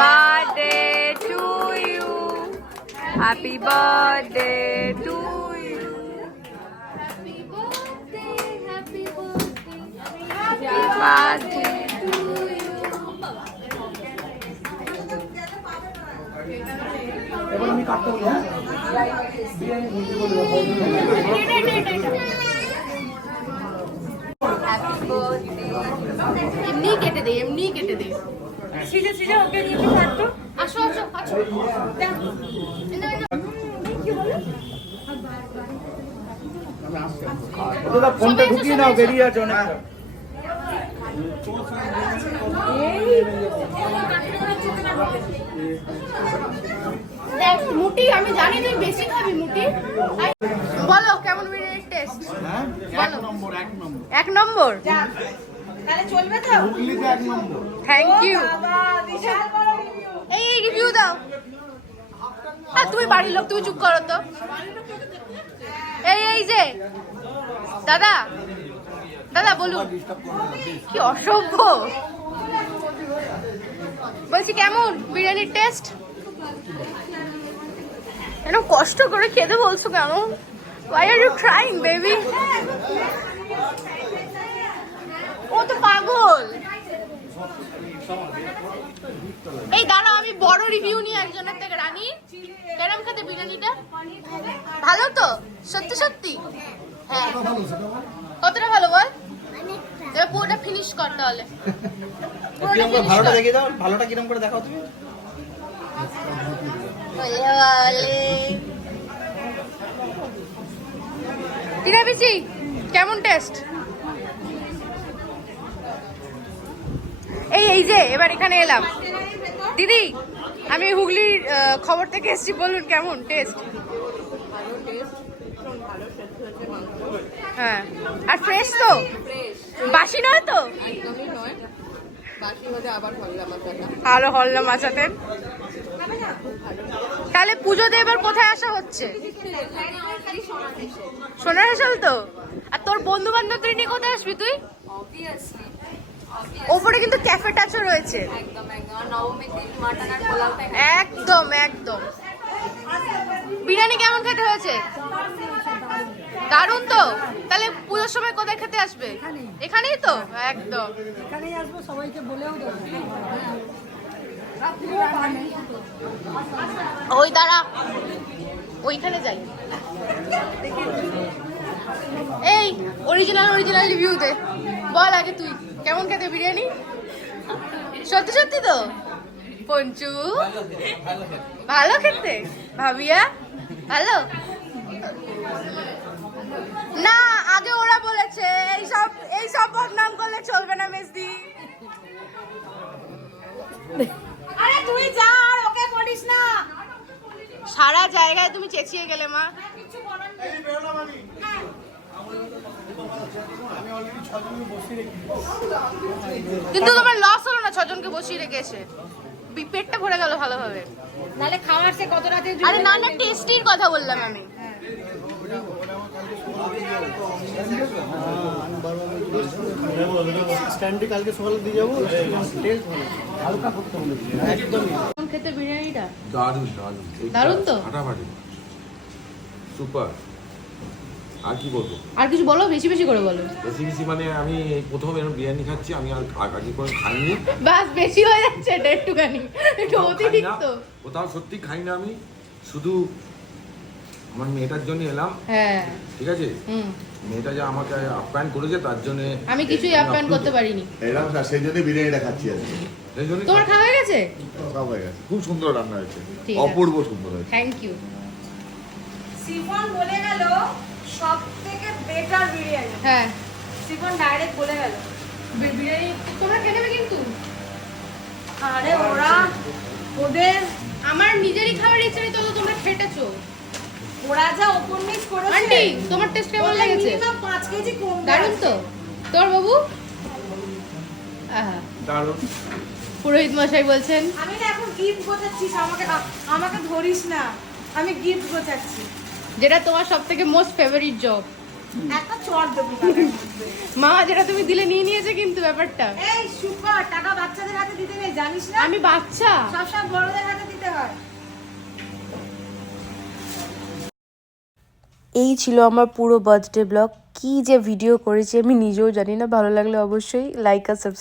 Birthday to you, happy birthday to you, birthday to you. এবার আমি কাটতে বলি, হ্যাঁ এমনি কেটে দে, এমনি কেটে দে। সিজে সিজে ওকে কিছু কাটতো। আসো আসো আসো। দাদা ফোনটা ঢুকিয়ে নাও, বেরিয়ে আছে অনেক। মুটি আমি জানি তুই বেশি খাবি মুটি। বলো কেমন বিরিয়ানির টেস্ট? হ্যাঁ, বলো। এক নম্বর। এক নম্বর। তাহলে চলবে তো? হুগলিতে এক নম্বর। Thank you. বাবা বিশাল বড় রিভিউ। এই রিভিউ দাও। হ্যাঁ তুমি বাড়ির লোক, তুমি চুপ করো তো। এই যে দাদা, দাদা বলুন। কি অসভ্য। বলছি কেমন বিরিয়ানির টেস্ট? কেন কষ্ট করে খেতে বলছো কেন? Why are you trying, baby? ও তো পাগল। এই দাঁড়াও, আমি বড় রিভিউ নিয়ে একজনের থেকে। রানী কেরম খেতে বিরিয়ানিটা? ভালো তো? সত্যি সত্যি? হ্যাঁ। কতটা ভালো বল? এবার পুরোটা ফিনিশ কর তাহলে। ভালোটা দেখিয়ে দাও, ভালোটা কিরকম করে দেখাও তুমি। টিনা পিচি কেমন টেস্ট? এই যে এবার এখানে এলাম। দিদি আমি হুগলির খবর থেকে এসেছি, বলুন কেমন টেস্ট? হ্যাঁ, আর ফ্রেশ তো? বাসি নয় তো? একদমই নয়, বাকি হলে আবার হল্লা মাথাটা। ভালো হল্লা মাচাতেন। তাহলে পুজোতে এবার কোথায় আসা হচ্ছে? সোনার হাসল তো? আর তোর বন্ধু বান্ধবদের নিয়ে কোথায় আসবি তুই? অবভিয়াসলি ওপরে কিন্তু ক্যাফে টাচও রয়েছে। একদম একদম। আর নবমীর দিন মাটন আর পোলাওটা একদম একদম। বিরিয়ানি কেমন খেতে হয়েছে? দারুণ তো? তাহলে পুজোর সময় কোথায় খেতে আসবে? এখানেই তো? একদম এখানেই আসবো, সবাইকে বলেও দেবো। ওই দাঁড়া, ওইখানে যাই। এই অরিজিনাল অরিজিনাল রিভিউ দে। বল আগে তুই কেমন খেতে বিরিয়ানি? সত্যি সত্যি তো? পঞ্চু ভালো খেতে? ভাবিয়া ভালো না? আগে ওরা বলেছে এইসব বদনাম করলে চলবে না মেজদি। আরে তুই যা, আর ওকে বলিস না। সারা জায়গায় তুমি চেঁচিয়ে গেলে মা। কিছু বলার নেই। কিন্তু তোমার লস হলো না? 6 জনকে বসিয়ে রেখে এসে পেটটা ভরে গেল ভালোভাবে। নালে খাওয়ার সে কত রাতে। আরে না না, টেস্টির কথা বললাম আমি। স্ট্যান্ডে কালকে সকালে দিয়ে যাবো, টেস্ট ভালো, হালকা করতে বলেছি একদমই। কেমন খেতে বিরিয়ানিটা? দারুণ দারুণ দারুণ তো? ফাটাফাটি, সুপার। আর কি বলবো? আর কিছু বলো, বেশি বেশি করে বলো। বেশি বেশি মানে আমি এই প্রথম এরকম বিরিয়ানি খাচ্ছি, আমি আর আগে কোনো খাইনি। বাস বেশি হয়ে যাচ্ছে এটা একটুখানি, একটু অতিরিক্ত। কোথাও সত্যি খাই না আমি, শুধু আমার মেয়েটার জন্য এলাম। হ্যাঁ ঠিক আছে, মেয়েটা যে আমাকে আপ্যায়ন করেছে তার জন্য আমি কিছুই আপ্যায়ন করতে পারিনি। এরকম না, সেই জন্য বিরিয়ানিটা খাচ্ছি আজকে। সেই জন্য তোমার খাওয়া হয়ে গেছে? সব হয়ে গেছে, খুব সুন্দর রান্না হয়েছে, ঠিক আছে। অপূর্ব সুন্দর হয়েছে। Thank you. সিফন বলে গেল সব থেকে বেটার বিরিয়ানি। হ্যাঁ সিফন ডাইরেক্ট বলে গেল বিরিয়ানি তোমরা খেয়ে নেবে কিন্তু। আরে ওরা ওদের আমার নিজেরই খাওয়ার ইচ্ছে নেই, তো তোমরা খেটেছো। ওরা যা ওপর নিচ করেছে। আন্টি তোমার টেস্ট কেমন লেগেছে? মিনিমাম 5 কেজি কম। দারুণ তো? তোর বাবু? আহা, দারুণ। পুরোহিত মশাই বলছেন আমি না এখন গিফট গোছাচ্ছি, আমাকে ধরিস না, আমি গিফট গোছাচ্ছি। যেটা তোমার সব থেকে মোস্ট ফেভারিট জব। একটা চড় দেবো তাদের মধ্যে। মা যেটা তুমি দিলে নিয়ে নিয়েছে কিন্তু ব্যাপারটা। এই সুপার টাকা বাচ্চাদের দিতে নেই জানিস না? আমি বাচ্চা। সবসময় বড়দের হাতে দিতে হয়। এই ছিল আমার পুরো বার্থডে ব্লগ। কি যে ভিডিও করেছি আমি নিজেও জানি না। ভালো লাগলে অবশ্যই লাইক আর সাবস্ক্রাইব